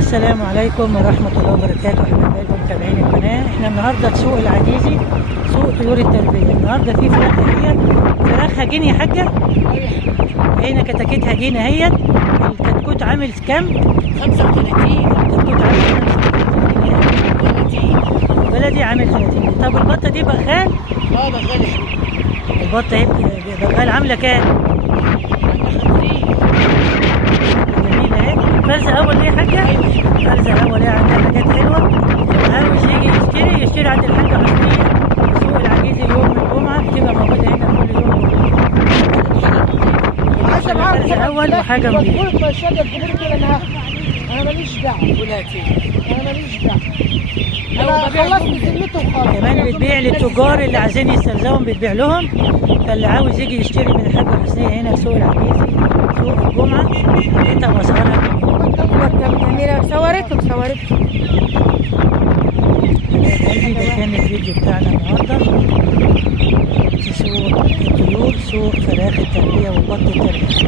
السلام عليكم ورحمة الله وبركاته. أحبائي متابعين القناة، احنا النهارده في سوق العجيزي، سوق طيور التربية. النهارده في فراخ اهيت، فراخ هجين يا حاجة؟ هنا كتاكيت هجين اهيت. الكتكوت عامل كام؟ 35. الكتكوت عامل 35 بلدي عامل 30. طب البطة دي بغال؟ بغالي. البطة اهي بغال عاملة كام؟ جميلة اهي. فرزة أول ايه يا حاجة؟ فرزة أول ايه، عندها حاجات حلوة. عاوز يجي يشتري عند الحاجة حسنية سوق العجيزي يوم الجمعة، بتبقى موجودة هنا كل يوم. فرزة أول وحاجة نضيفة. انا ماليش دعوه، انا ماليش دعوه، انا خلصت ذمته وخلاص. كمان بتبيع للتجار اللي عايزين يستلزمهم، بتبيع لهم. فاللي عاوز يجي يشتري من الحاجة حسنية هنا في سوق العجيزي سوق الجمعة، انت واسعارها جميله. صورتهم قلبي. ده كان الفيديو بتاعنا النهارده في سوق الطيور، سوق فراخ التربية وبط التربية.